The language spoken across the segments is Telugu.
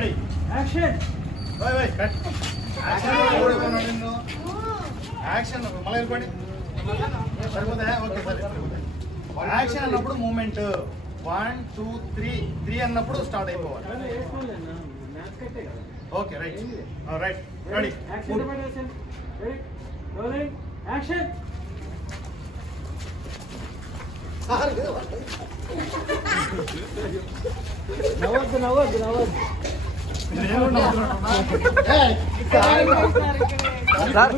ready action by by cut action మళ్ళీ వెళ్ళిపోండి సరిపోతాయా ఓకే సరే యాక్షన్ అన్నప్పుడు మూమెంట్ 1 2 3 3 అన్నప్పుడు స్టార్ట్ అయిపోవాలి okay right right ready action నవ్వద్దు నవ్వద్దు నవ్వద్దు సార్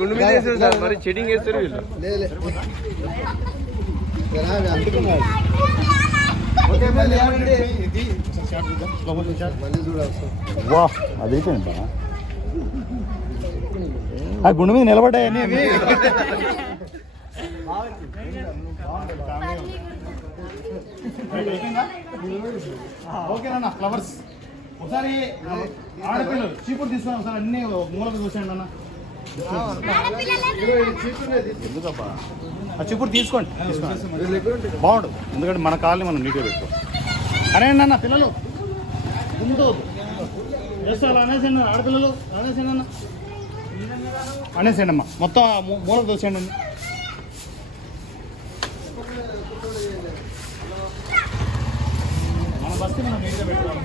గుండు మీద వేసారు సార్ మరి చెడింగ్ వేస్తారు వీళ్ళు వా అది అయిపోయింది ఆ గుండు మీద నిలబడ్డాయని ఓకేనా ఫ్లవర్స్ ఒకసారి ఆడపిల్లలు చీపురు తీసుకొని ఒకసారి అన్ని మూలకు చూసేయండి అన్న ఎందుకబ్బా ఆ చీపురు తీసుకోండి బాగుండు ఎందుకంటే మన కాళ్ళని మనం నీట్గా పెట్టుకో అనేయండి అన్న పిల్లలు ముందు చేస్తారు అనేసండి ఆడపిల్లలు అనేసండి అన్న అనేసేయండి అమ్మా మొత్తం మూలకు చూసేయండి అన్న మన బస్కి మనం నీట్గా పెట్టుకోవాలి